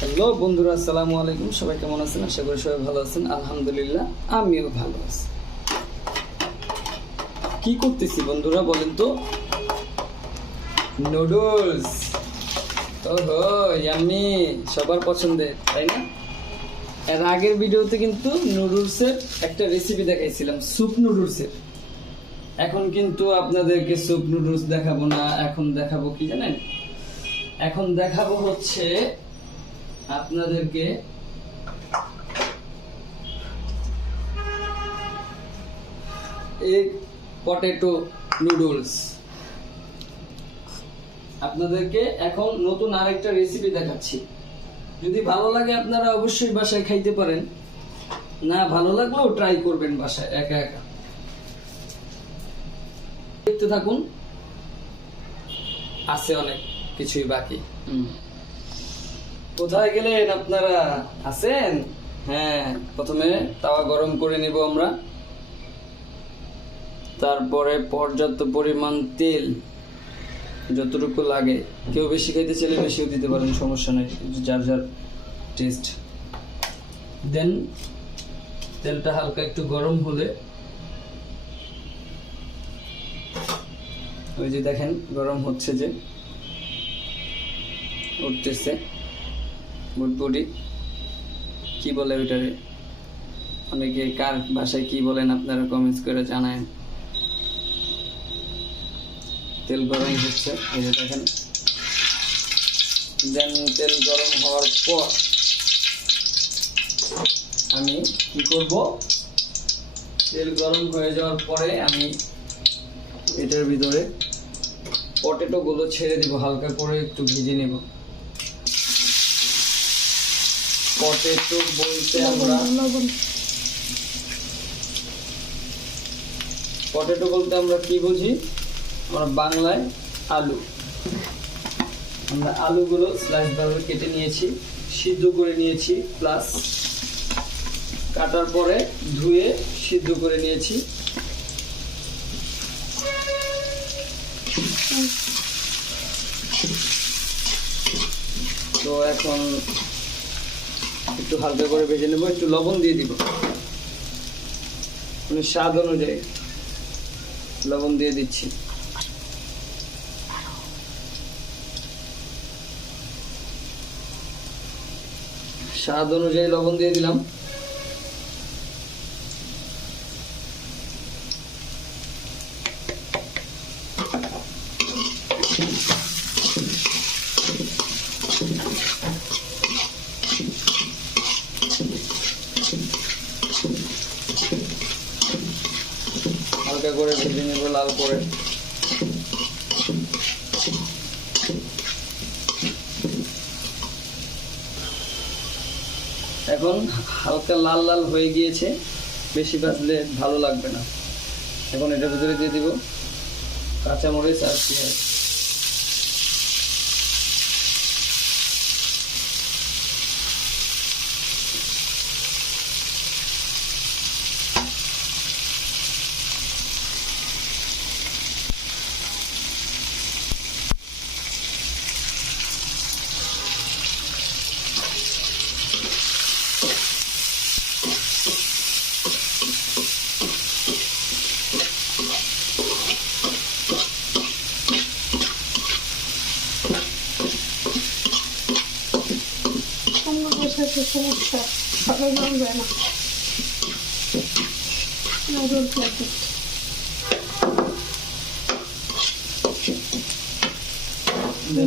Hello বন্ধুরা, আসসালামু আলাইকুম। সবাই কেমন আছেন? আশা করি সবাই ভালো আছেন। আলহামদুলিল্লাহ, আমিও ভালো আছি। কি করতেছি বন্ধুরা বলেন তো? নুডলস। ওহো, ইয়াম্মি, সবার পছন্দের, তাই না? এর আগের ভিডিওতে কিন্তু নুডলসের একটা রেসিপি দেখাইছিলাম, স্যুপ নুডলসের। এখন কিন্তু আপনাদেরকে স্যুপ নুডলস দেখাবো না। এখন দেখাবো কি জানেন? এখন দেখাবো হচ্ছে আপনাদেরকে এগ পটেটো নুডলস। আপনাদেরকে এখন নতুন আরেকটা রেসিপি দেখাচ্ছি। যদি ভালো লাগে আপনারা অবশ্যই বাসায় খাইতে পারেন, না ভালো লাগলেও ট্রাই করবেন বাসায় একা একা। দেখতে থাকুন, আছে অনেক কিছুই বাকি। কোথায় গেলেন আপনারা? আছেন? হ্যাঁ, প্রথমে তাওয়া গরম করে নিব আমরা। তারপরে পর্যাপ্ত পরিমাণ তেল, যতটুকু লাগে। কেউ বেশি খাইতে চাইলে বেশিও দিতে পারেন, সমস্যা নেই, যার যার টেস্ট। দেন তেলটা হালকা একটু গরম হলে, ওই যে দেখেন গরম হচ্ছে, যে উঠতেছে বুটবুটি, কি বলে ওইটারে? অনেকে কার ভাষায় কি বলেন আপনারা কমেন্টস করে জানায়। তেল গরম হচ্ছে, এই যে দেখেন। দেন তেল গরম হওয়ার পর আমি কি করব? তেল গরম হয়ে যাওয়ার পরে আমি এটার ভিতরে পটেটো গুলো ছেড়ে দিব, হালকা করে একটু ভিজে নিব। পটেটো বলতে আমরা কি বুঝি? আমরা বাংলায় আলু। আমরা আলুগুলো স্লাইস ভাবে কেটে নিয়েছি, সিদ্ধ করে নিয়েছি, প্লাস কাটার পরে ধুয়ে সিদ্ধ করে নিয়েছি। তো এখন একটু হালকা করে ভেজে নেব, একটু লবণ দিয়ে দিব, মানে স্বাদ অনুযায়ী লবণ দিয়ে দিচ্ছি। স্বাদ অনুযায়ী লবণ দিয়ে দিলাম। হালকা করে ভেজে নেব, লাল করে। এখন হালকা লাল লাল হয়ে গিয়েছে, বেশি ভাজলে ভালো লাগবে না। এখন এটার ভিতরে দিয়ে দিব কাঁচামরিচ আর পেঁয়াজ। সমস্যা ভালো নাম যায় না।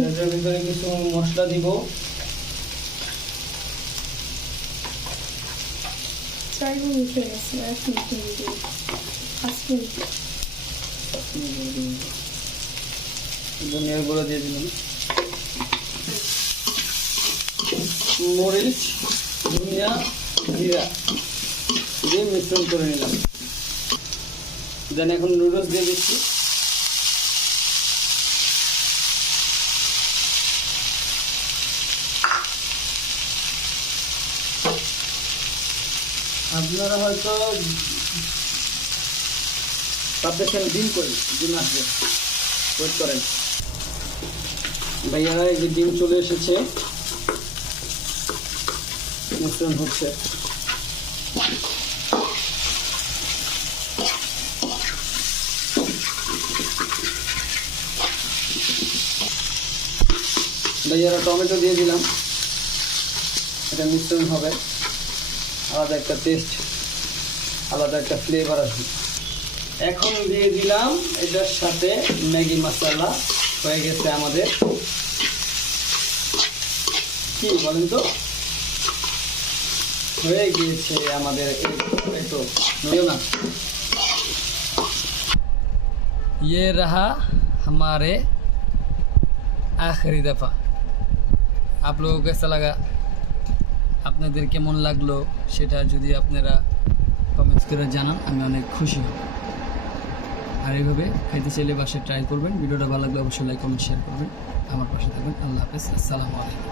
এটার ভিতরে কিছু মশলা দিব। ধনিয়ার গুঁড়ো দিয়ে দিলাম, মরিচ, ধনিয়া, জিরা দিয়ে মিশ্রণ করে নিলাম। দেন এখন নুডলস দিয়ে দিচ্ছি। আপনারা হয়তো ভাবতেছেন ডিম করি, ডিম আসবে, ওয়েট করেন। ভাইয়ারা, এই যে ডিম চলে এসেছে। মিশ্রণ হচ্ছে। ভাইয়ারা টমেটো দিয়ে দিলাম, এটা মিশ্রণ হবে, আলাদা একটা টেস্ট, আলাদা একটা ফ্লেভার আসবে। এখন দিয়ে দিলাম এটার সাথে ম্যাগি মশলা। হয়ে গেছে আমাদের, কি বলেন তো, হয়ে গিয়েছে আমাদের। এই তো ना ये रहा हमारे आखिरी दफ़ा। आप लोगों को कैसा लगा, আপনাদের কেমন লাগলো সেটা যদি আপনারা কমেন্টস করে জানান, আমি অনেক খুশি হব। আর এইভাবে খাইতে চাইলে বাসায় ট্রাই করবেন। ভিডিওটা ভালো লাগলে অবশ্যই লাইক কমেন্ট শেয়ার করবেন, আমার পাশে থাকবেন। আল্লাহ হাফেজ, আসসালামু আলাইকুম।